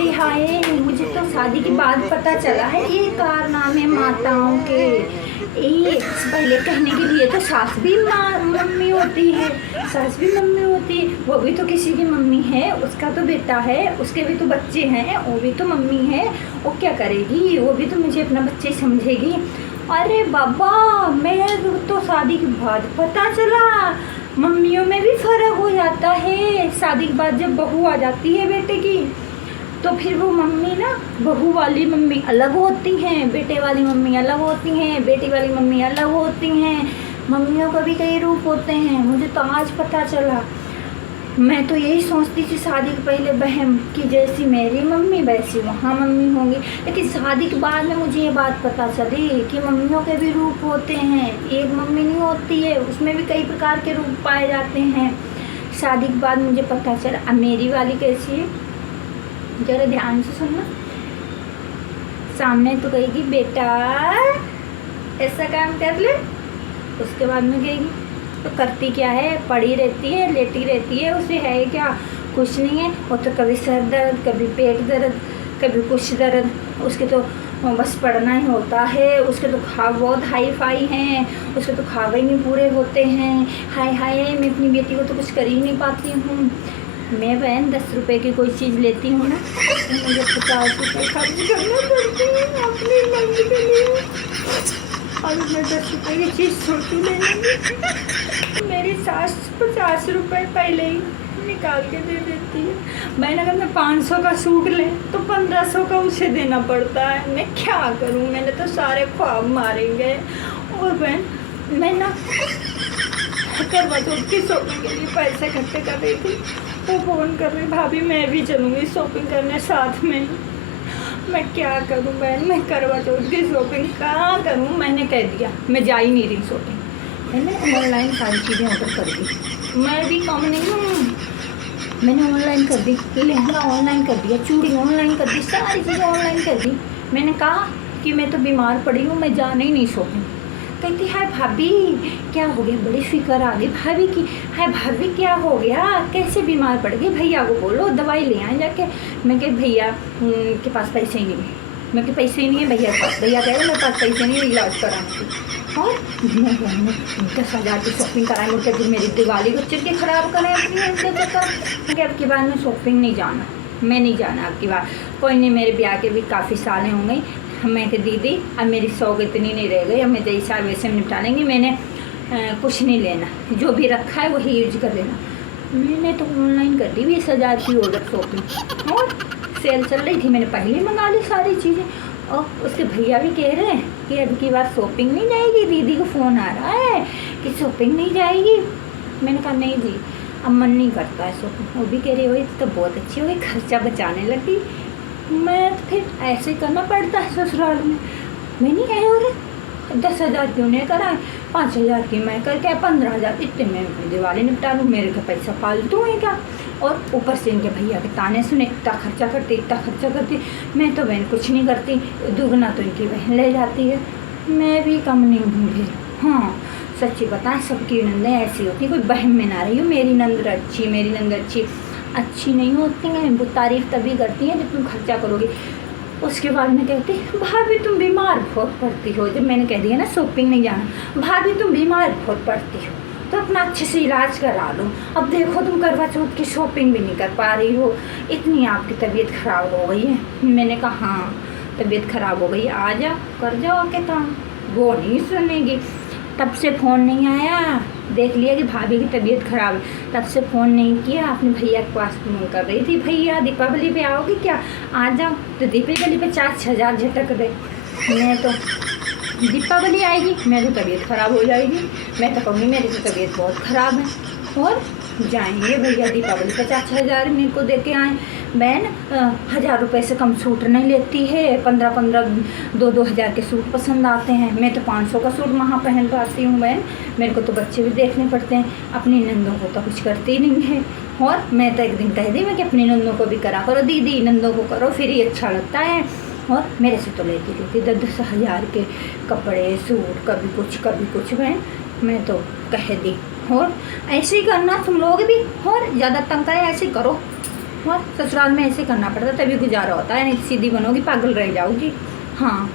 अरे हाय, मुझे तो शादी के बाद पता चला है ये कारनामे माताओं के। ये पहले कहने के लिए तो सास भी मम्मी होती है, सास भी मम्मी होती है। वो भी तो किसी की मम्मी है, उसका तो बेटा है, उसके भी तो बच्चे हैं, वो भी तो मम्मी है। वो क्या करेगी, वो भी तो मुझे अपना बच्चे समझेगी। अरे बाबा, मैं तो शादी के बाद पता चला मम्मियों में भी फ़र्क हो जाता है। शादी के बाद जब बहू आ जाती है बेटे की, तो फिर वो मम्मी ना, बहू वाली मम्मी अलग होती हैं, बेटे वाली मम्मी अलग होती हैं, बेटी वाली मम्मी अलग होती हैं। मम्मियों का भी कई रूप होते हैं, मुझे तो आज पता चला। मैं तो यही सोचती थी शादी के पहले बहन कि जैसी मेरी मम्मी वैसी वहाँ मम्मी होंगी, लेकिन शादी के बाद में मुझे ये बात पता चली कि मम्मियों के भी रूप होते हैं, एक मम्मी नहीं होती है, उसमें भी कई प्रकार के रूप पाए जाते हैं। शादी के बाद मुझे पता चला। अब मेरी वाली कैसी है, ज़रा ध्यान से सुनना। सामने तो कहेगी बेटा ऐसा काम कर ले, उसके बाद में कहेगी तो करती क्या है, पड़ी रहती है, लेटी रहती है, उसे है क्या, कुछ नहीं है। वो तो कभी सर दर्द, कभी पेट दर्द, कभी कुछ दर्द, उसके तो बस पढ़ना ही होता है। उसके तो ख्वाब बहुत हाई फाई हैं, उसके तो ख्वाब ही नहीं पूरे होते हैं। हाय हाय, मैं अपनी बेटी को तो कुछ कर ही नहीं पाती हूँ। मैं बहन 10 रुपए की कोई चीज़ लेती हूँ ना, तो मुझे 50 रुपये खर्च करना पड़ते हैं अपनी मम्मी के लिए। और मैं 10 रुपये की चीज़ छोटी ले लूँगी, मेरी सास 50 रुपये पहले ही निकाल के दे देती है। बहन अगर मैं 500 का सूट लें तो 1500 का उसे देना पड़ता है। मैं क्या करूँ, मैंने तो सारे ख्वाब मारे गए। और बहन मैं ना करवा चौथ की शॉपिंग के लिए पैसे इकट्ठे कर रही थी, वो फ़ोन कर रही, भाभी मैं भी चलूँगी शॉपिंग करने साथ में। मैं क्या करूँ बहन, मैं करवा चौथ की शॉपिंग कहाँ करूँ। मैंने कह दिया मैं जा ही नहीं रही शॉपिंग, मैंने ऑनलाइन सारी चीज़ें ऑर्डर कर दी। मैं भी कम नहीं हूँ, मैंने ऑनलाइन कर दी, लहंगा ऑनलाइन कर दिया, चूड़ी ऑनलाइन कर दी, सारी चीज़ें ऑनलाइन कर दी। मैंने कहा कि मैं तो बीमार पड़ी हूँ, मैं जाने ही नहीं शॉपिंग। कहती है भाभी क्या हो गया, बड़ी फिक्र आ गई भाभी की। है भाभी क्या हो गया, कैसे बीमार पड़ गई, भैया को बोलो दवाई ले आए जाके। मैं कह भैया के पास पैसे ही नहीं है, मैं कह पैसे ही नहीं है भैया के पास। भैया कह रहे मेरे पास पैसे नहीं है इलाज कराने की। और मैं 10,000 की शॉपिंग कराएँ, मुझे फिर मेरी दिवाली को चिर के ख़राब करें अपनी ऐसे चक्कर। मैं कह अब की बार में शॉपिंग नहीं जाना, मैं नहीं जाना अब की बार। कोई नहीं, मेरे ब्याह के भी काफ़ी सालें हो गई। मैं कि दीदी अब मेरी शौक इतनी नहीं रह गई, अब मैं जैसा वैसे निपटा लेंगी। मैंने कुछ नहीं लेना, जो भी रखा है वही यूज कर लेना। मैंने तो ऑनलाइन कर दी 20,000 की ऑर्डर शॉपिंग, और सेल चल रही थी, मैंने पहले ही मंगा ली सारी चीज़ें। और उसके भैया भी कह रहे हैं कि अब की बार शॉपिंग नहीं जाएगी, दीदी को फ़ोन आ रहा है कि शॉपिंग नहीं जाएगी। मैंने कहा नहीं जी अब मन नहीं करता है शॉपिंग। वो भी कह रही हो तो बहुत अच्छी हो गई, खर्चा बचाने लगी। मैं फिर ऐसे करना पड़ता है ससुराल में। मैं नहीं कहे हो रहे 10,000 क्यों नहीं कराए, 5,000 की मैं करके 15,000 इतने में दिवाली निपटा लूँ, मेरे का पैसा फालतू है क्या। और ऊपर से इनके भैया के ताने सुने, इतना खर्चा करती, इतना खर्चा करती। मैं तो बहन कुछ नहीं करती, दुगना तो इनकी बहन ले जाती है। मैं भी कम नहीं हूँ फिर। हाँ सच्ची बताएं, सबकी नंदें ऐसी होती, कोई बहन में ना रही हो। मेरी नंद अच्छी, मेरी नंद अच्छी नहीं होती हैं, वो तारीफ़ तभी करती हैं जब तुम खर्चा करोगे। उसके बाद में कहती भाभी तुम बीमार बहुत पड़ती हो। जब मैंने कह दिया ना शॉपिंग नहीं जाना, भाभी तुम बीमार बहुत पड़ती हो तो अपना अच्छे से इलाज करा लो। अब देखो तुम करवा चौथ की शॉपिंग भी नहीं कर पा रही हो, इतनी आपकी तबीयत ख़राब हो गई है। मैंने कहा हाँ तबीयत ख़राब हो गई, आ जाओ कर जाओ आके काम। वो नहीं सुनेगी, तब से फ़ोन नहीं आया। देख लिया कि भाभी की तबीयत ख़राब है, तब से फ़ोन नहीं किया। अपने भैया के पास फ़ोन कर रही थी, भैया दीपावली पे आओगे क्या, आ जाओ। तो दीपावली पे 4-6 हज़ार झटक दे। मैं तो दीपावली आएगी मेरी तो तबीयत ख़राब हो जाएगी, मैं तो कहूँगी मेरी तो तबीयत बहुत ख़राब है। और जाएंगे भैया दीपावली 50-6 हज़ार मेरे को दे के आए। बहन 1,000 रुपये से कम सूट नहीं लेती है, 15-15 2-2 हज़ार के सूट पसंद आते हैं। मैं तो 500 का सूट वहाँ पहन पाती हूँ बहन, मेरे को तो बच्चे भी देखने पड़ते हैं। अपनी नंदों को तो कुछ करती नहीं है। और मैं तो एक दिन कह दी मैं कि अपनी नंदों को भी करा करो दीदी, नंदों को करो फिर ही अच्छा लगता है। और मेरे से तो लेती 10-10 हज़ार के कपड़े सूट, कभी कुछ बहन। मैं तो कह दी। और ऐसे ही करना तुम लोग भी, और ज़्यादा तंग करे ऐसे करो। और ससुराल में ऐसे करना पड़ता, तभी गुजारा होता है, नहीं तो सीधी बनोगी पागल रह जाओगी। हाँ।